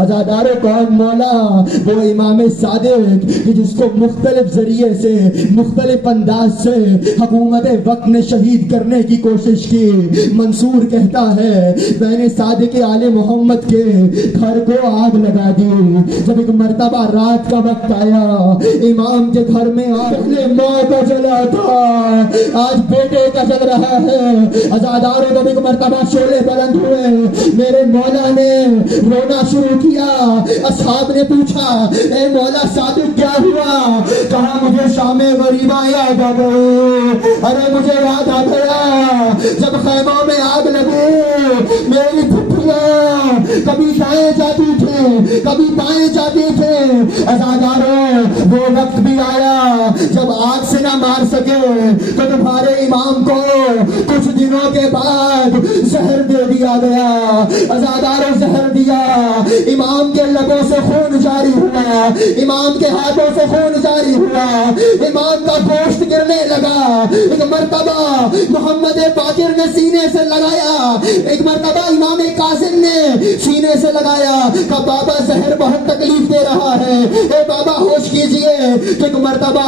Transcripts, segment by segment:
عزادارِ کون مولا وہ امام صادق کہ جس کو مختلف ذریعے سے مختلف انداز سے حکومت وقت نے شہید کرنے کی کوشش کی. منصور کہتا ہے میں نے صادق آل محمد کے گھر کو آگ لگا دی. جب ایک مرتبہ رات کا وقت آیا امام کے گھر میں پہلے ماں کا جلا تھا آج بیٹے کا جل رہا ہے. عزاداروں جب ایک مرتبہ شعلے بلند ہوئے میرے مولا نے رونا شروع کیا. اصحاب نے پوچھا اے مولا صادق کیا ہوا؟ کہا مجھے شام غریبہ یاد آ گئی. ارے مجھے یاد آ گیا جب خیموں میں آگ لگی میری پھپھیاں کبھی دائیں جاتی تھے کبھی بائیں جاتی تھے. عزاداروں وہ وقت بھی آیا جب آگ سے نہ مار سکے تو تمہارے امام کو کچھ دنوں کے بعد زہر دے دیا گیا. عزاداروں زہر دیا امام کے لبوں سے خون جاری ہوا امام کے ہاتھوں سے خون جاری ہوا امام کا گوشت گرنے لگا. ایک مرتبہ محمد باقر نے سینے سے لگایا ایک مرتبہ امام کاظم نے سینے سے لگایا کہ بابا زہر بہت تکلیف دے رہا ہے اے بابا ہوش کیجئے. تو ایک مرتبہ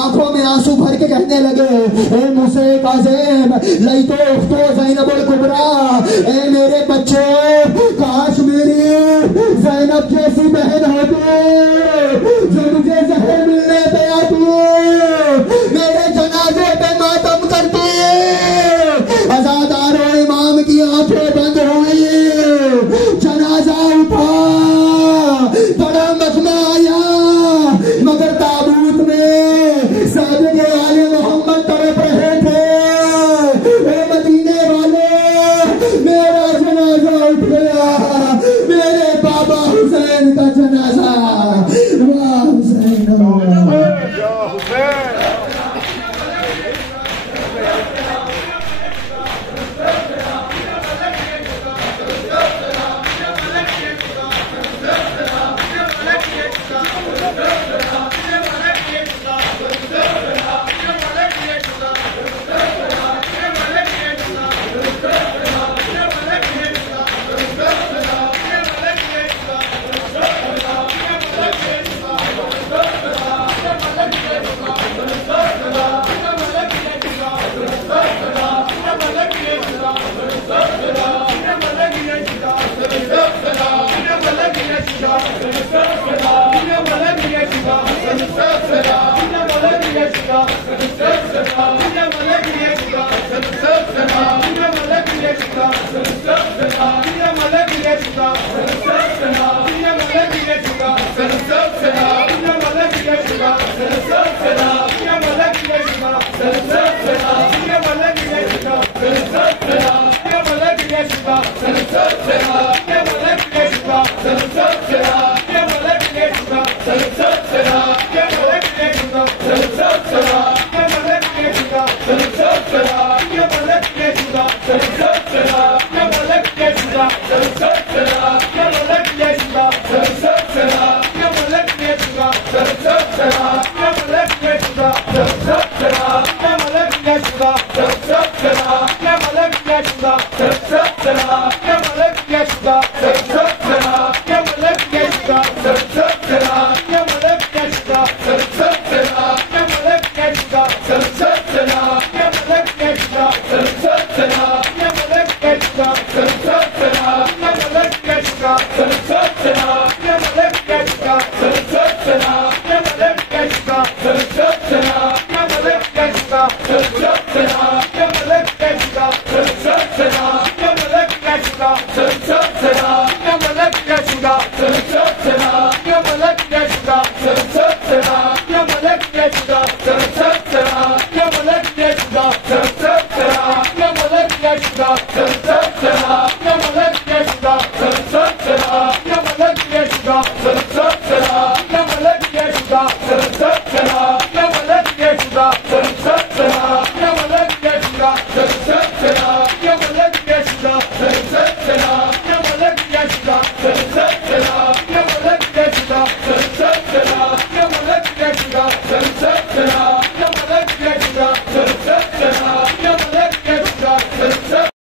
آنکھوں میں آنسو بھر کے کہنے لگے اے موسیٰ کاظم لیتو اختو زینب الکبریٰ اے میرے بچے کاش میری زینب جیسی بہن ہوتی جو مجھے زہر ملنے پہ آتی میرے جنازے پہ ماتم کرتی. عزاداروں امام کی آنکھیں بند ہوئی جنازہ اٹھا بڑا مجمع آیا مگر تابوت میں صادق آل محمد تڑپ رہے تھے. اے مدینے والے میرا جنازہ اٹھ گیا میرے بابا حسین کا جنازہ. واہ حسین Sera